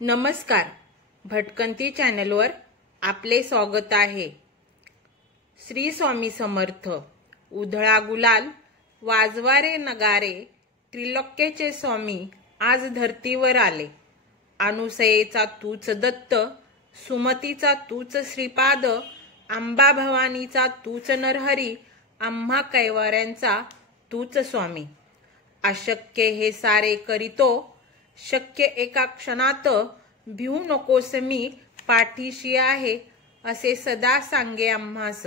नमस्कार, भटकंती चॅनलवर आपले स्वागत आहे। श्री स्वामी समर्थ। उधळा गुलाल, वाजवारे नगारे, त्रिलोक्याचे स्वामी आज धर्तीवर आले। अनुसयेचा तूच दत्त, सुमतीचा तूच श्रीपाद, अंबा भवानीचा तूच नरहरी, आम्हा कैवाऱ्यांचा तूच स्वामी। अशक्य हे सारे करीतो, शक्य एका क्षणात, भिवू नकोस मी पाठीशी आहे, असे सदा सांगे आम्हास।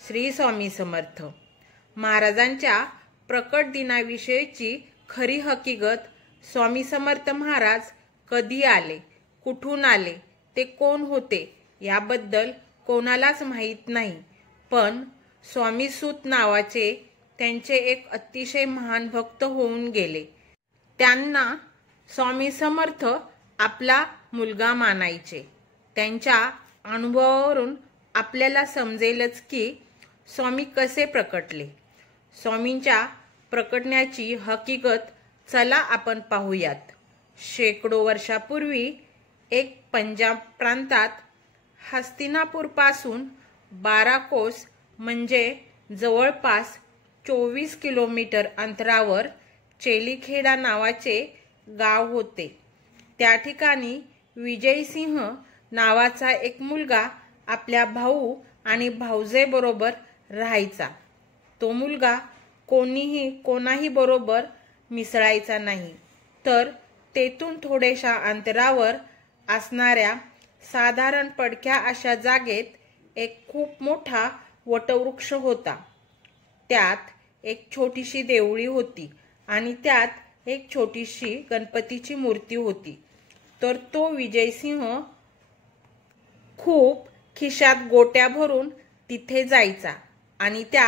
श्री स्वामी समर्थ। महाराजांच्या प्रकट दिनाविषयीची खरी हकीकत, स्वामी समर्थ महाराज कधी आले, कुठून आले, ते कोण होते याबद्दल कोणालाच माहीत नाही। पण स्वामी सूत नावाचे त्यांचे एक अतिशय महान भक्त होऊन गेले। त्यांना स्वामी समर्थ आपला मुलगा मानायचे। त्यांच्या अनुभवावरून आपल्याला समजेलच की स्वामी कसे प्रकटले। स्वामींच्या प्रकटण्याची हकीकत चला आपण पाहूयात। शेकडो वर्षापूर्वी एक पंजाब प्रांतात हस्तिनापूर पासून 12 कोस म्हणजे जवळपास 24 किलोमीटर अंतरावर चेलीखेडा नावाचे गाव होते। त्या ठिकाणी विजयसिंह नावाचा एक मुलगा आपल्या भाऊ आणि भाऊजेबरोबर राहायचा। तो मुलगा कोणाही बरोबर मिसळायचा नाही, तर तेथून थोड्याशा अंतरावर असणाऱ्या साधारण पडक्या अशा जागेत एक खूप मोठा वटवृक्ष होता। त्यात एक छोटीशी देवळी होती आणि त्यात एक छोटीशी गणपतीची मूर्ती होती। तर तो विजयसिंह खूप खिशात गोट्या भरून तिथे जायचा आणि त्या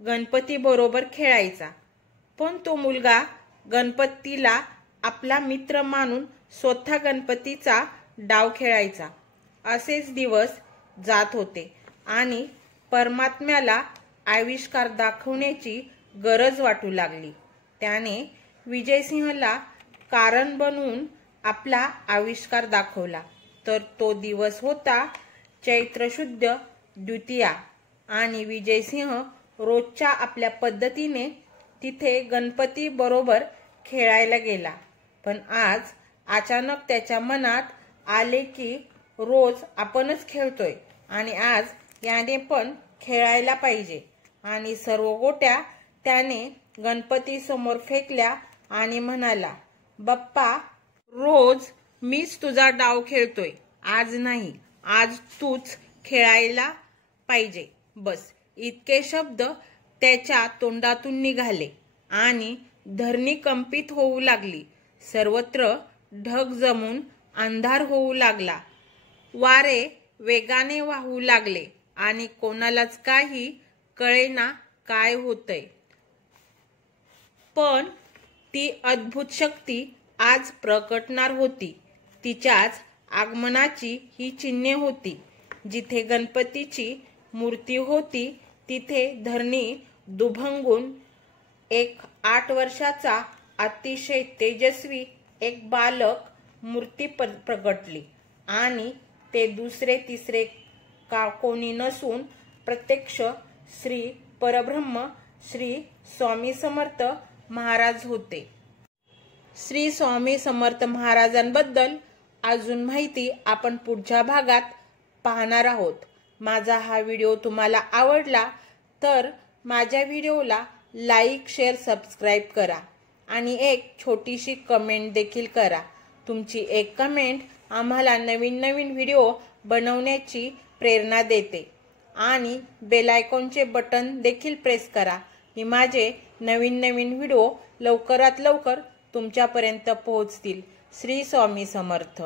गणपती बरोबर खेळायचा। पण तो मुलगा गणपतीला आपला मित्र मानून स्वतः गणपतीचा डाव खेळायचा। असेच दिवस जात होते आणि परमात्म्याला आविष्कार दाखवण्याची गरज वाटू लागली। त्याने विजयसिंहला कारण बनवून आपला आविष्कार दाखवला। तर तो दिवस होता चैत्र शुद्ध द्वितीया आणि विजयसिंह रोजच्या आपल्या पद्धतीने तिथे गणपती बरोबर खेळायला गेला। पण आज अचानक त्याच्या मनात आले की रोज आपणच खेळतोय आणि आज याने पण खेळायला पाहिजे। आणि सर्व गोट्या त्याने गणपती समोर फेकल्या आणि म्हणाला, बाप्पा, रोज मीच तुझा डाव खेळतोय, आज नाही, आज तूच खेळायला पाहिजे, बस। इतके शब्द त्याच्या तोंडातून निघाले आणि धरणी कंपित होऊ लागली। सर्वत्र ढग जमून अंधार होऊ लागला। वारे वेगाने वाहू लागले आणि कोणालाच काही कळेना काय होतंय। पण ती अद्भुत शक्ती आज प्रकटणार होती। तिच्याच आगमनाची ही चिन्हे होती। जिथे गणपतीची मूर्ती होती तिथे धरणी दुभंगून एक 8 वर्षाचा अतिशय तेजस्वी एक बालक मूर्ती प्रगटली आणि ते दुसरे तिसरे का कोणी नसून प्रत्यक्ष श्री परब्रह्म श्री स्वामी समर्थ महाराज होते। श्री स्वामी समर्थ महाराजांबद्दल अजून माहिती आपण पुढच्या भागात पाहणार आहोत। माझा हा व्हिडिओ तुम्हाला आवडला तर माझ्या व्हिडिओला लाईक, शेअर, सबस्क्राईब करा आणि एक छोटीशी कमेंट देखील करा। तुमची एक कमेंट आम्हाला नवीन व्हिडिओ बनवण्याची प्रेरणा देते। आणि बेल आयकॉनचे बटन देखील प्रेस करा की माझे नवीन व्हिडिओ लवकरात लवकर तुमच्यापर्यंत पोहोचतील। श्री स्वामी समर्थ।